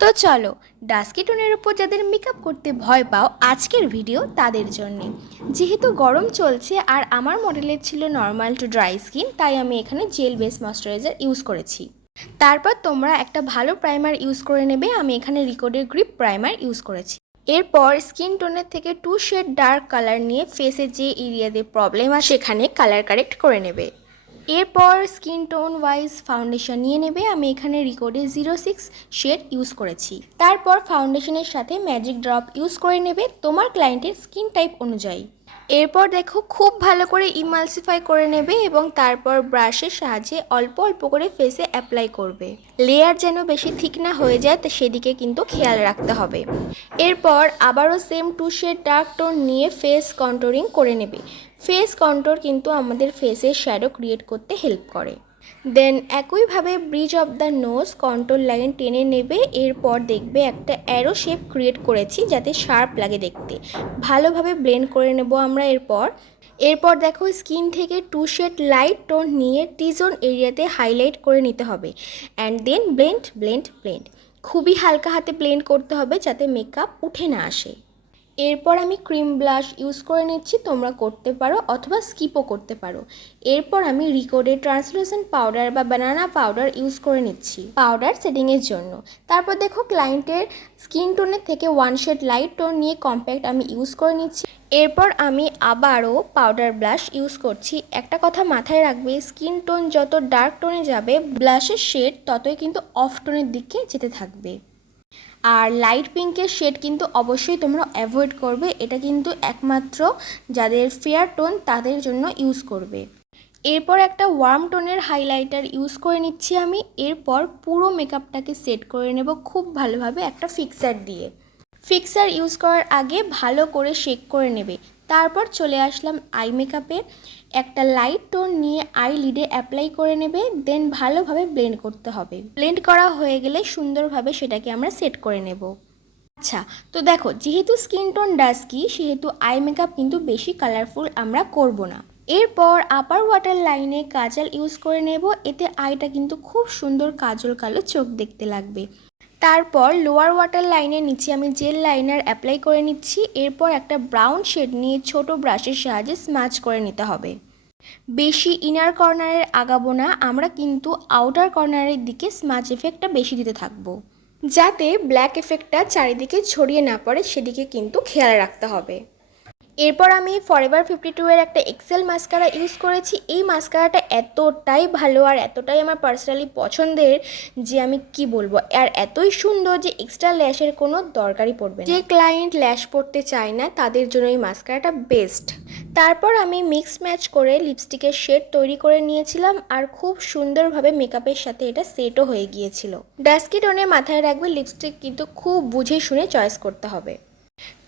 তো চলো, ডাস্কি টোনের উপর যাদের মেকআপ করতে ভয় পাও আজকের ভিডিও তাদের জন্যে। যেহেতু গরম চলছে আর আমার মডেলের ছিল নর্মাল টু ড্রাই স্কিন, তাই আমি এখানে জেল বেস ময়শ্চারাইজার ইউজ করেছি। তারপর তোমরা একটা ভালো প্রাইমার ইউজ করে নেবে। আমি এখানে রিকোডের গ্রিপ প্রাইমার ইউজ করেছি। এরপর স্কিন টোনের থেকে 2 শেড ডার্ক কালার নিয়ে ফেসে যে এরিয়াতে প্রবলেম আছে সেখানে কালার কারেক্ট করে নেবে। এরপর স্কিন টোন ওয়াইজ ফাউন্ডেশন নিয়ে নেবে। আমি এখানে রিকোডে 06 শেড ইউজ করেছি। তারপর ফাউন্ডেশনের সাথে ম্যাজিক ড্রপ ইউজ করে নেবে তোমার ক্লায়েন্টের স্কিন টাইপ অনুযায়ী। এরপর দেখো খুব ভালো করে ইমালসিফাই করে নেবে এবং তারপর ব্রাশের সাহায্যে অল্প অল্প করে ফেসে অ্যাপ্লাই করবে। লেয়ার যেন বেশি থিক না হয়ে যায়, তো সেদিকে কিন্তু খেয়াল রাখতে হবে। এরপর আবারও সেম 2 শেড ডার্ক টোন নিয়ে ফেস কন্ট্রোলিং করে নেবে। ফেস কন্ট্রোর কিন্তু আমাদের ফেসের শ্যাডো ক্রিয়েট করতে হেল্প করে। দেন একইভাবে bridge of the nose control line টেনে নেবে। এরপর দেখবে একটা অ্যারো শেপ ক্রিয়েট করেছি যাতে শার্প লাগে দেখতে। ভালোভাবে ব্লেন্ড করে নেব আমরা। এরপর দেখো স্কিন থেকে 2 শেড লাইট টোন নিয়ে টি জোন এরিয়াতে হাইলাইট করে নিতে হবে। And then blend blend blend, খুবই হালকা হাতে ব্লেন্ড করতে হবে যাতে মেকআপ উঠে না আসে। এরপর আমি ক্রিম ব্লাশ ইউজ করে নিচ্ছি, তোমরা করতে পারো অথবা স্কিপও করতে পারো। এরপর আমি রিকোডের ট্রান্সলুসেন্ট পাউডার বা বানানা পাউডার ইউজ করে নিচ্ছি পাউডার সেটিংয়ের জন্য। তারপর দেখো ক্লায়েন্টের স্কিন টোনের থেকে 1 শেড লাইট টোন নিয়ে কম্প্যাক্ট আমি ইউজ করে নিচ্ছি। এরপর আমি আবারও পাউডার ব্লাশ ইউজ করছি। একটা কথা মাথায় রাখবে, স্কিন টোন যত ডার্ক টোনে যাবে ব্লাশের শেড ততই কিন্তু অফ টোনের দিকে যেতে থাকবে। আর লাইট পিঙ্কের শেড কিন্তু অবশ্যই তোমরা অ্যাভয়েড করবে। এটা কিন্তু একমাত্র যাদের ফেয়ার টোন তাদের জন্য ইউজ করবে। এরপর একটা ওয়ার্ম টোনের হাইলাইটার ইউজ করে নিচ্ছি আমি। এরপর পুরো মেকআপটাকে সেট করে নেব খুব ভালোভাবে একটা ফিক্সার দিয়ে। ফিক্সার ইউজ করার আগে ভালো করে শেক করে নেবে। তারপর চলে আসলাম আই মেকআপে। একটা লাইট টোন নিয়ে আই লিডে অ্যাপ্লাই করে নেবে। দেন ভালোভাবে ব্লেন্ড করতে হবে। ব্লেন্ড করা হয়ে গেলে সুন্দরভাবে সেটাকে আমরা সেট করে নেব। আচ্ছা, তো দেখো যেহেতু স্কিন টোন ডাস্কি সেহেতু আই মেকআপ কিন্তু বেশি কালারফুল আমরা করব না। এরপর আপার ওয়াটার লাইনে কাজল ইউজ করে নেব। এতে আইটা কিন্তু খুব সুন্দর কাজল কালো চোখ দেখতে লাগবে। তারপর লোয়ার ওয়াটার লাইনের নিচে আমি জেল লাইনার অ্যাপ্লাই করে নিচ্ছি। এরপর একটা ব্রাউন শেড নিয়ে ছোট ব্রাশের সাহায্যে স্মাচ করে নিতে হবে। বেশি ইনার কর্নারের আগাবো না, আমরা কিন্তু আউটার কর্নারের দিকে স্মাচ এফেক্টটা বেশি দিতে থাকবো যাতে ব্ল্যাক এফেক্টটা চারিদিকে ছড়িয়ে না পড়ে, সেদিকে কিন্তু খেয়াল রাখতে হবে। এরপর আমি ফরএভার 52 এর একটা এক্সেল মাস্কারা ইউজ করেছি। এই মাস্কারাটা এতটাই ভালো আর এতটাই আমার পার্সোনালি পছন্দের যে আমি কি বলবো, আর এতই সুন্দর যে এক্সট্রা ল্যাশের কোনো দরকারই পড়বে না। যে ক্লায়েন্ট ল্যাশ পড়তে চায় না তাদের জন্য এই মাস্কারাটা বেস্ট। তারপর আমি মিক্স ম্যাচ করে লিপস্টিকের শেড তৈরি করে নিয়েছিলাম আর খুব সুন্দরভাবে মেকআপের সাথে এটা সেটও হয়ে গিয়েছিল। ডাস্কি টোনে মাথায় রাখবে লিপস্টিক কিন্তু খুব বুঝে শুনে চয়েস করতে হবে।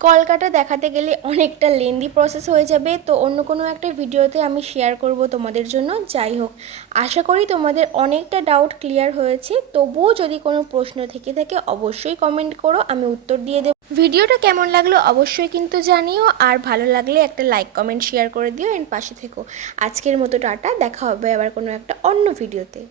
কলকাটা দেখাতে গেলে অনেকটা লেন্দি প্রসেস হয়ে যাবে, তো অন্য কোনো একটা ভিডিওতে আমি শেয়ার করব তোমাদের জন্য। যাই হোক, আশা করি তোমাদের অনেকটা ডাউট ক্লিয়ার হয়েছে। তবুও যদি কোনো প্রশ্ন থেকে থাকে অবশ্যই কমেন্ট করো, আমি উত্তর দিয়ে দেব। ভিডিওটা কেমন লাগলো অবশ্যই কিন্তু জানিও, আর ভালো লাগলে একটা লাইক কমেন্ট শেয়ার করে দিও এন্ড পাশে থেকো। আজকের মতো টাটা, দেখা হবে আবার কোনো একটা অন্য ভিডিওতে।